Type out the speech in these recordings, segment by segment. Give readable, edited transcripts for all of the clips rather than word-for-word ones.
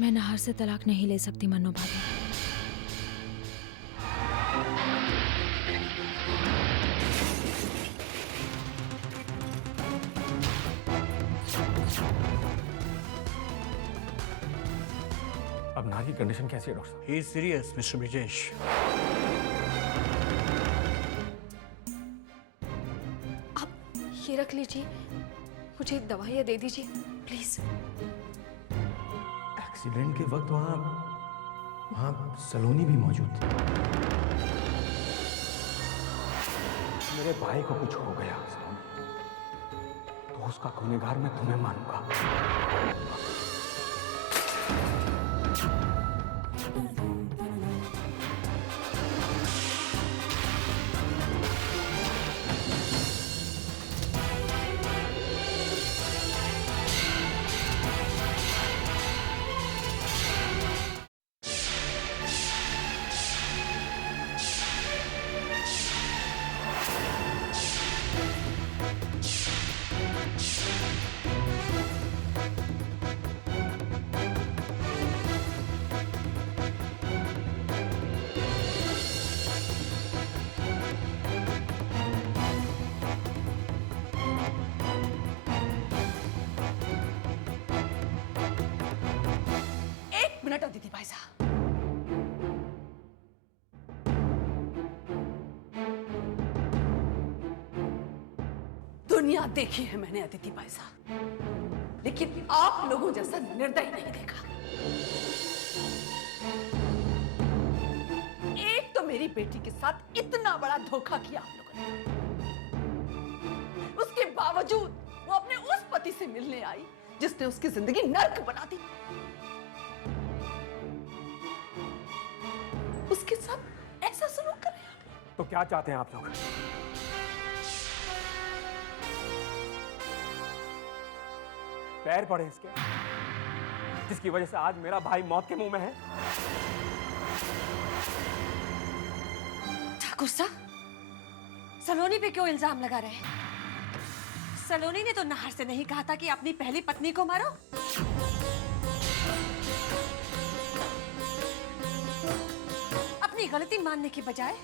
मैं नाहर से तलाक नहीं ले सकती मन्नू भाभी। अब नाहर की कंडीशन कैसी है डॉक्टर साहब? He is serious mister Brijesh. आप ये रख लीजिए, मुझे दवाइयाँ दे दीजिए प्लीज। एक्सीडेंट के वक्त वहां सलोनी भी मौजूद थी। मेरे भाई को कुछ हो गया तो उसका गुनहगार मैं तुम्हें मानूंगा। मिनट अदिति भाई साहब, दुनिया देखी है मैंने अदिति भाई साहब, लेकिन आप लोगों जैसा निर्दयी नहीं देखा। एक तो मेरी बेटी के साथ इतना बड़ा धोखा किया आप लोगों ने, उसके बावजूद वो अपने उस पति से मिलने आई जिसने उसकी जिंदगी नर्क बना दी। उसके साथ ऐसा सलूक कर रहे हैं। तो क्या चाहते हैं आप लोग? पैर पड़े इसके, जिसकी वजह से आज मेरा भाई मौत के मुंह में है। ठाकुर साहब, सलोनी पे क्यों इल्जाम लगा रहे हैं? सलोनी ने तो नाहर से नहीं कहा था कि अपनी पहली पत्नी को मारो। अपनी गलती मानने की बजाय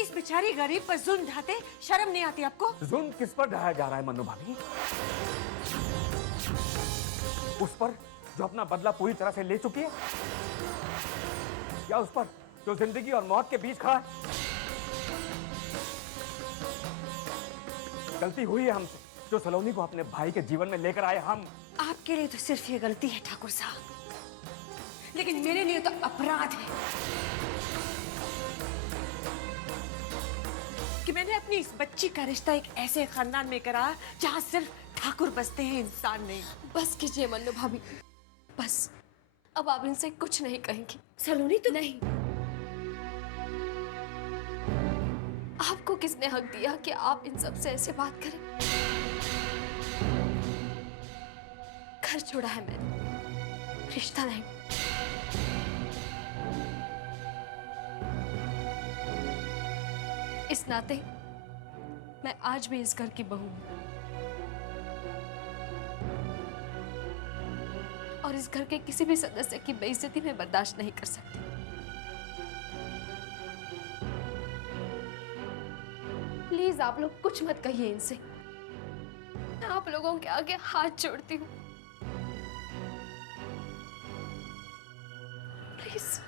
इस बेचारी गरीब पर जुल्म ढाते शर्म नहीं आती आपको? जुल्म किस पर ढाया जा रहा है मन्नू भाभी? उस पर जो अपना बदला पूरी तरह से ले चुकी है, या उस पर जो जिंदगी और मौत के बीच खड़ा है? गलती हुई है हमसे, जो सलोनी को अपने भाई के जीवन में लेकर आए हम। आपके लिए तो सिर्फ ये गलती है ठाकुर साहब, लेकिन मेरे लिए तो अपराध है कि मैंने अपनी इस बच्ची का रिश्ता एक ऐसे खानदान में करा जहां सिर्फ ठाकुर बसते हैं, इंसान नहीं। बस कीजिए मन्नू भाभी, बस अब आप इनसे कुछ नहीं कहेंगी। सलोनी तो नहीं, आपको किसने हक दिया कि आप इन सब से ऐसे बात करें? घर छोड़ा है मैंने, रिश्ता नहीं। इस नाते मैं आज भी इस घर की बहू हूं और इस घर के किसी भी सदस्य की बेइज्जती में बर्दाश्त नहीं कर सकती। प्लीज आप लोग कुछ मत कहिए इनसे, मैं आप लोगों के आगे हाथ जोड़ती हूँ, प्लीज।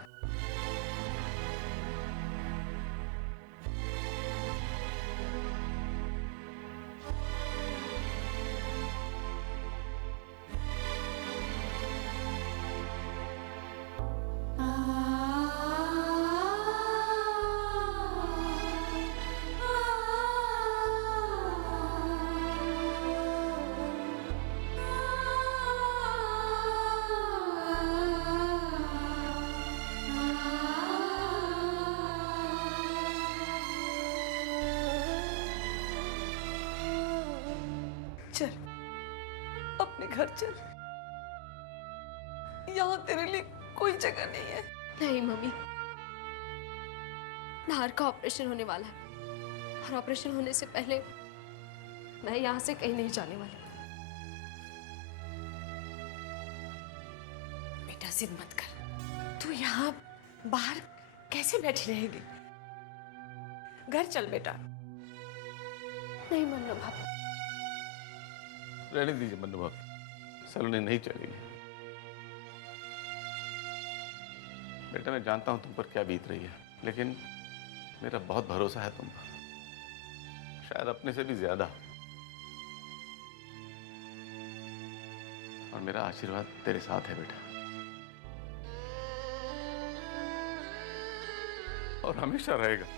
चल, अपने घर चल, यहाँ तेरे लिए कोई जगह नहीं है। नहीं मम्मी, नाहर का ऑपरेशन होने वाला है और ऑपरेशन होने से पहले मैं यहाँ से कहीं नहीं जाने वाली। बेटा जिद मत कर। तू यहाँ बाहर कैसे बैठी रहेगी? घर चल बेटा। नहीं मन्नू भाभी, रहने दीजिए मन्नू भाभी, सलोनी नहीं चलेगी। बेटा मैं जानता हूं तुम पर क्या बीत रही है, लेकिन मेरा बहुत भरोसा है तुम पर, शायद अपने से भी ज्यादा। और मेरा आशीर्वाद तेरे साथ है बेटा, और हमेशा रहेगा।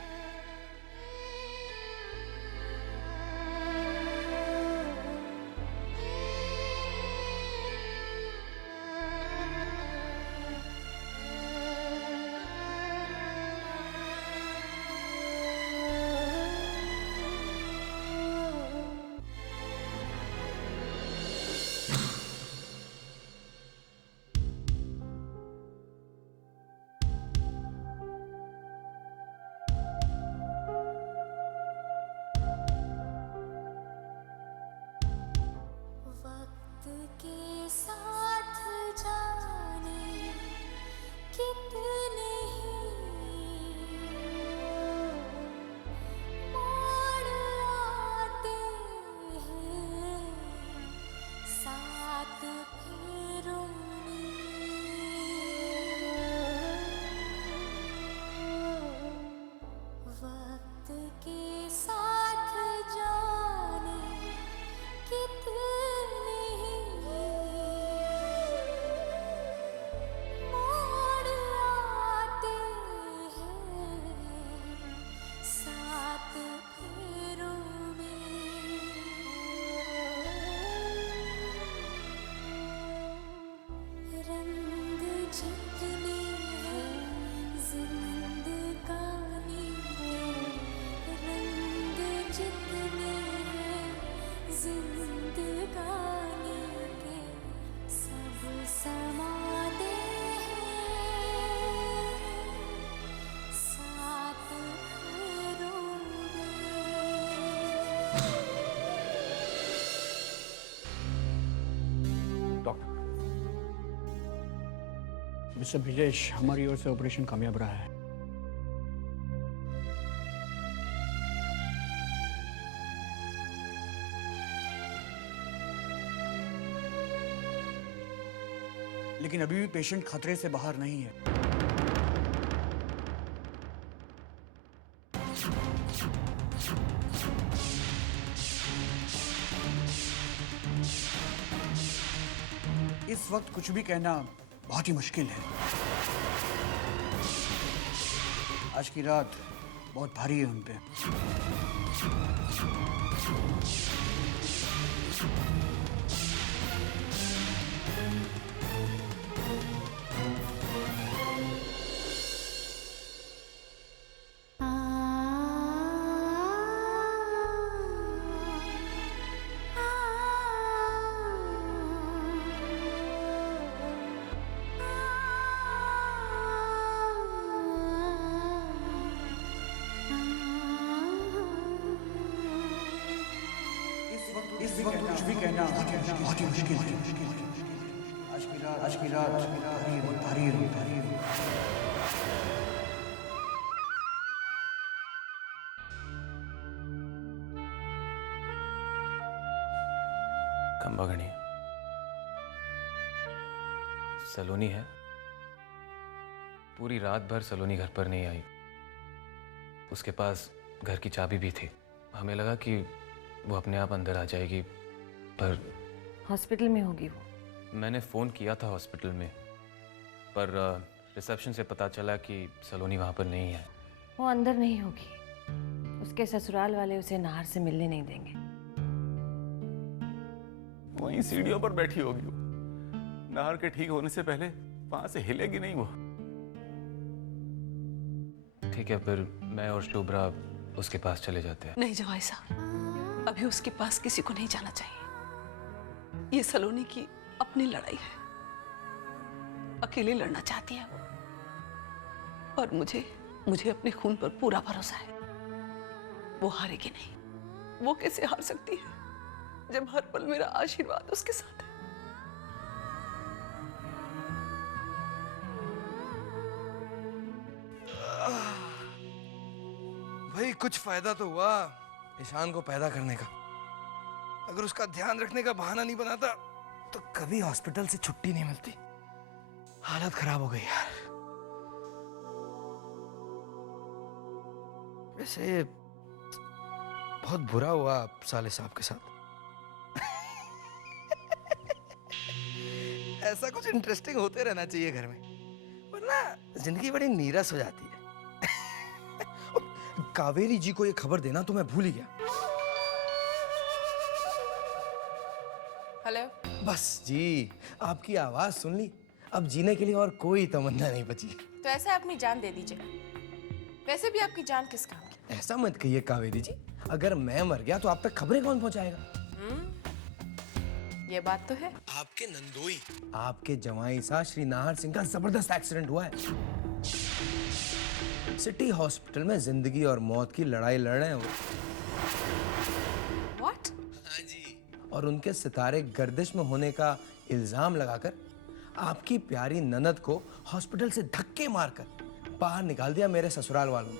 मिस्टर ब्रिजेश, हमारी ओर से ऑपरेशन कामयाब रहा है। लेकिन अभी भी पेशेंट खतरे से बाहर नहीं है। इस वक्त कुछ भी कहना बहुत ही मुश्किल है। आज की रात बहुत भारी है उन पे। इस वक्त कुछ भी कहना बहुत ही मुश्किल है। आज की रात भारी है। खंबागणी सलोनी है। पूरी रात भर सलोनी घर पर नहीं आई। उसके पास घर की चाबी भी थी। हमें लगा कि वो अपने आप अंदर आ जाएगी, पर हॉस्पिटल में होगी वो। मैंने फ़ोन किया था हॉस्पिटल में, पर रिसेप्शन से पता चला कि सलोनी वहाँ पर नहीं है। वो अंदर नहीं होगी। उसके ससुराल वाले उसे नाहर से मिलने नहीं देंगे। वहीं सीढ़ियों पर बैठी होगी वो। नाहर के ठीक होने से पहले वहां से हिलेगी नहीं वो। ठीक है, फिर मैं और शुभ्रा उसके पास चले जाते हैं। नहीं जवाई साहब, अभी उसके पास किसी को नहीं जाना चाहिए। ये सलोनी की अपनी लड़ाई है, अकेले लड़ना चाहती है वो। और मुझे अपने खून पर पूरा भरोसा है। वो हारेगी नहीं। वो कैसे हार सकती है जब हर पल मेरा आशीर्वाद उसके साथ है। कुछ फायदा तो हुआ ईशान को पैदा करने का। अगर उसका ध्यान रखने का बहाना नहीं बनाता तो कभी हॉस्पिटल से छुट्टी नहीं मिलती। हालत खराब हो गई यार। वैसे बहुत बुरा हुआ साले साहब के साथ। ऐसा कुछ इंटरेस्टिंग होते रहना चाहिए घर में, वरना जिंदगी बड़ी नीरस हो जाती है। कावेरी जी को ये खबर देना तो मैं भूल ही गया। हेलो। बस जी, आपकी आवाज सुन ली, अब जीने के लिए और कोई तमन्ना नहीं बची। तो ऐसा अपनी जान दे दीजिए। वैसे भी आपकी जान किस काम की? ऐसा मत कहिए कावेरी जी, अगर मैं मर गया तो आप तक खबरें कौन पहुंचाएगा? ये बात तो है। आपके नंदोई, आपके जवाई साहब श्री नाहर सिंह का जबरदस्त एक्सीडेंट हुआ है। सिटी हॉस्पिटल में जिंदगी और मौत की लड़ाई लड़ रहे हैं वो। What? हाँ जी। और उनके सितारे गर्दिश में होने का इल्जाम लगाकर आपकी प्यारी ननद को हॉस्पिटल से धक्के मारकर बाहर निकाल दिया मेरे ससुराल वालों ने।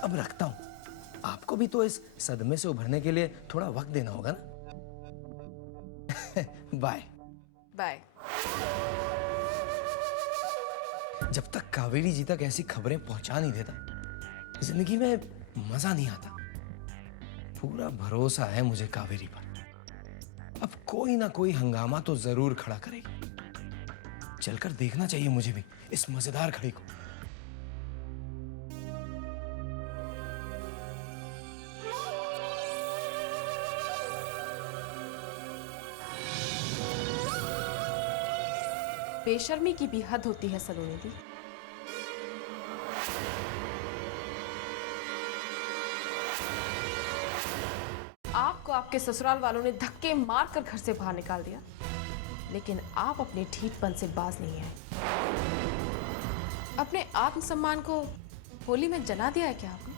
अब रखता हूं, आपको भी तो इस सदमे से उभरने के लिए थोड़ा वक्त देना होगा ना। Bye bye. जब तक कावेरी जी तक ऐसी खबरें पहुंचा नहीं देता, जिंदगी में मजा नहीं आता। पूरा भरोसा है मुझे कावेरी पर। अब कोई ना कोई हंगामा तो जरूर खड़ा करेगी। चलकर देखना चाहिए मुझे भी इस मजेदार घड़ी को। बेशर्मी की भी हद होती है सलोनी दी। आपको आपके ससुराल वालों ने धक्के मारकर घर से बाहर निकाल दिया, लेकिन आप अपने ढीठपन से बाज नहीं आए। अपने आत्मसम्मान को होली में जला दिया है क्या आपने?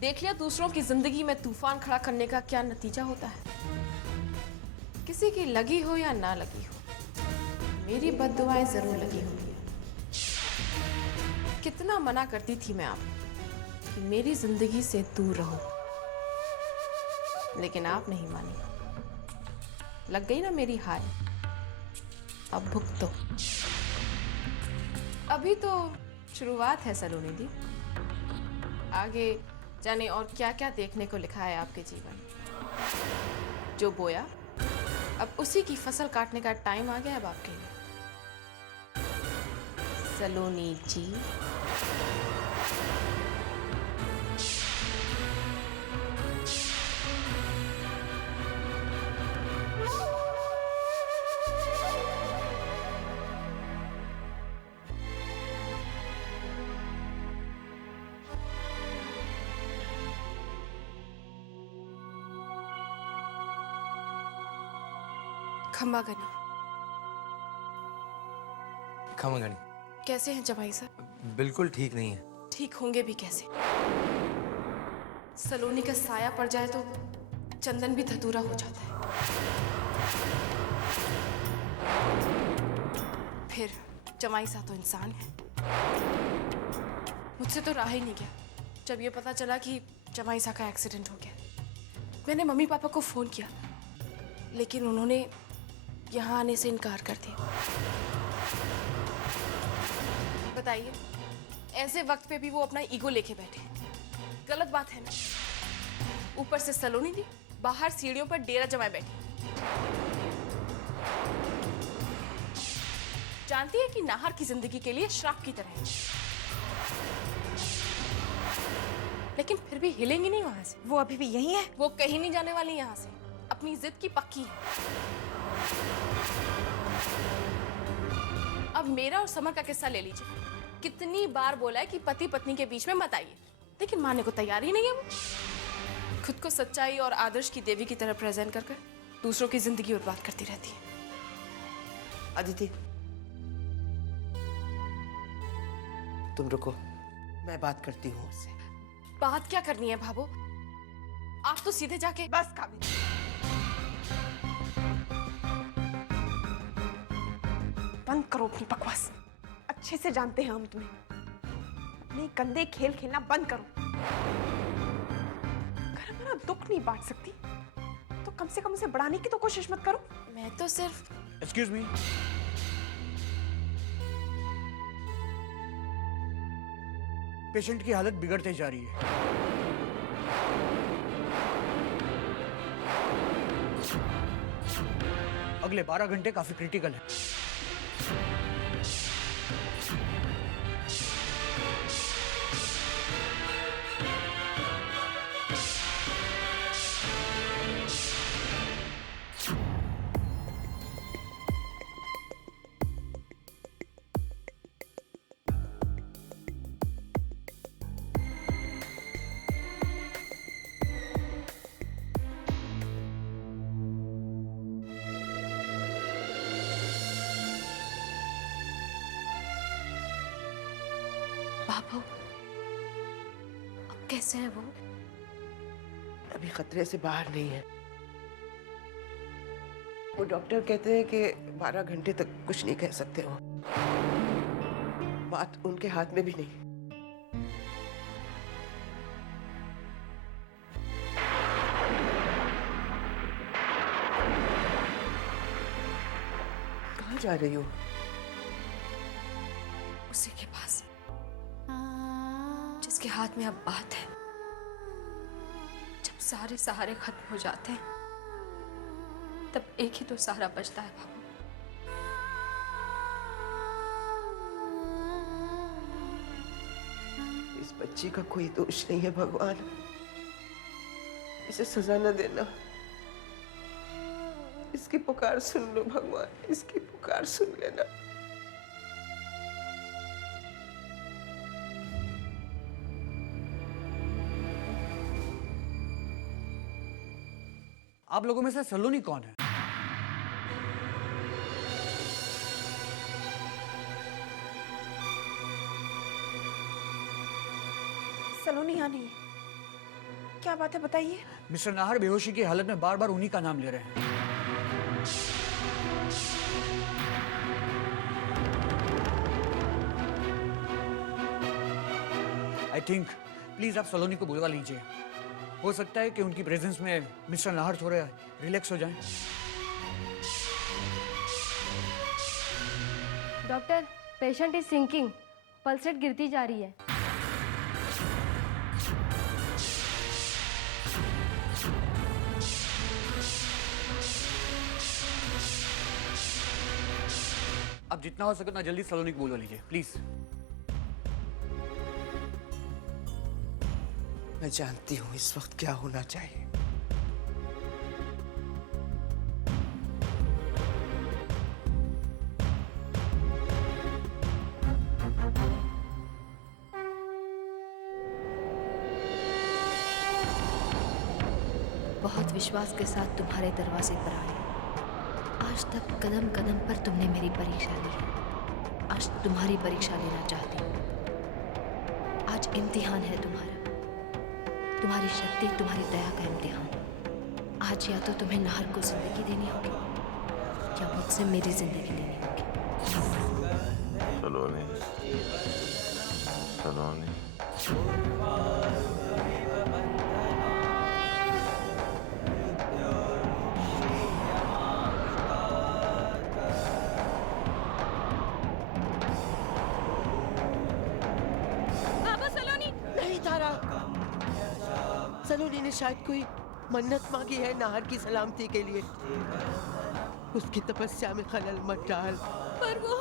देख लिया दूसरों की जिंदगी में तूफान खड़ा करने का क्या नतीजा होता है। किसी की लगी हो या ना लगी हो, मेरी बद्दुआएं जरूर लगी होंगी। कितना मना करती थी मैं आपको कि मेरी जिंदगी से दूर रहो, लेकिन आप नहीं मानी। लग गई ना मेरी हार, अब भुगतो। अभी तो शुरुआत है सलोनी दी, आगे जाने और क्या क्या देखने को लिखा है आपके जीवन। जो बोया अब उसी की फसल काटने का टाइम आ गया अब आपके लिए सलोनी जी। खम्बागनी, खमगनी कैसे हैं जमाई साहब? बिल्कुल ठीक नहीं है। ठीक होंगे भी कैसे? सलोनी का साया पड़ जाए तो चंदन भी धतूरा हो जाता है। फिर जमाई साहब तो इंसान है। मुझसे तो रहा ही नहीं गया जब ये पता चला कि जमाई साहब का एक्सीडेंट हो गया। मैंने मम्मी पापा को फोन किया, लेकिन उन्होंने यहाँ आने से इनकार कर दिया। बताइए, ऐसे वक्त पे भी वो अपना ईगो लेके बैठे, गलत बात है ना? ऊपर से सलोनी दी बाहर सीढ़ियों पर डेरा जमाए बैठी। जानती है कि नाहर की जिंदगी के लिए श्राप की तरह है, लेकिन फिर भी हिलेंगी नहीं वहां से। वो अभी भी यही है। वो कहीं नहीं जाने वाली यहाँ से, अपनी जिद की पक्की है। अब मेरा और समर का किस्सा ले लीजिए। कितनी बार बोला है कि पति पत्नी के बीच में मत आइए, लेकिन मानने को तैयार ही नहीं है वो। खुद को सच्चाई और आदर्श की देवी की तरह प्रेजेंट कर दूसरों की जिंदगी बर्बाद करती रहती है। अदिति, तुम रुको, मैं बात करती हूँ उससे। बात क्या करनी है भाभो? आप तो सीधे जाके बस काबिल, बंद करो अपनी बकवास। अच्छे से जानते हैं हम तुम्हें। अपने गंदे खेल खेलना बंद करो। अगर हमारा दुख नहीं बांट सकती तो कम से कम उसे बढ़ाने की तो कोशिश मत करो। मैं तो सिर्फ एक्सक्यूज मी, पेशेंट की हालत बिगड़ते जा रही है। अगले 12 घंटे काफी क्रिटिकल है। बाबू, अब कैसे है वो? अभी खतरे से बाहर नहीं है। वो डॉक्टर कहते हैं कि 12 घंटे तक कुछ नहीं कह सकते हो। बात उनके हाथ में भी नहीं। कहाँ जा रही हो? उसी के पास जिसके हाथ में अब बात है। जब सारे सहारे खत्म हो जाते हैं तब एक ही तो सहारा बचता है बाबू। इस बच्ची का कोई दोष नहीं है भगवान, इसे सजा न देना। इसकी पुकार सुन लो भगवान, इसकी पुकार सुन लेना। आप लोगों में से सलोनी कौन है? सलोनी यहाँ नहीं है। क्या बात है बताइए। मिस्टर नाहर बेहोशी की हालत में बार बार उन्हीं का नाम ले रहे हैं। आई थिंक प्लीज आप सलोनी को बुलवा लीजिए। हो सकता है कि उनकी प्रेजेंस में मिस्टर नाहर थोड़े रिलैक्स हो जाएं। Doctor, patient is sinking, pulse rate गिरती जा रही है। आप जितना हो सके ना जल्दी सलोनी को बुलवा लीजिए प्लीज। मैं जानती हूँ इस वक्त क्या होना चाहिए। बहुत विश्वास के साथ तुम्हारे दरवाजे पर आए। आज तक कदम कदम पर तुमने मेरी परीक्षा ली है। आज तुम्हारी परीक्षा लेना चाहती हूँ। आज इम्तिहान है तुम्हारा, तुम्हारी शक्ति, तुम्हारी दया का इम्तिहान। आज या तो तुम्हें नाहर को जिंदगी देनी होगी या मुझसे मेरी जिंदगी लेनी होगी। सलोनी, सलोनी। सलोनी ने शायद कोई मन्नत मांगी है नाहर की सलामती के लिए। उसकी तपस्या में खलल मत डाल। पर वो